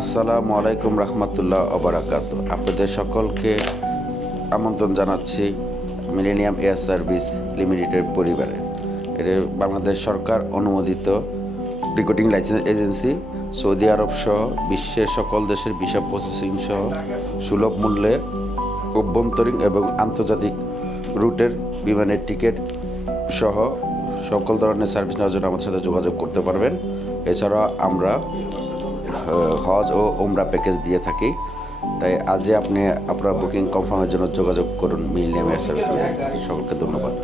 আসসালামু আলাইকুম রহমতুল্লাহ ওবারাকাত। আপনাদের সকলকে আমন্ত্রণ জানাচ্ছি মিলেনিয়াম এয়ার সার্ভিস লিমিটেডের পরিবারে। এটি বাংলাদেশ সরকার অনুমোদিত টিকেটিং লাইসেন্স এজেন্সি। সৌদি আরব সহ বিশ্বের সকল দেশের ভিসা প্রসেসিং সহ সুলভ মূল্যে অভ্যন্তরীণ এবং আন্তর্জাতিক রুটের বিমানের টিকিট সহ সকল ধরনের সার্ভিস নেওয়ার জন্য আমাদের সাথে যোগাযোগ করতে পারবেন। এছাড়া আমরা হজ ও উমরা প্যাকেজ দিয়ে থাকি। তাই আজই আপনি আপনার বুকিং কনফার্মের জন্য যোগাযোগ করুন মিলেনিয়াম এয়ার সার্ভিস। সকলকে ধন্যবাদ।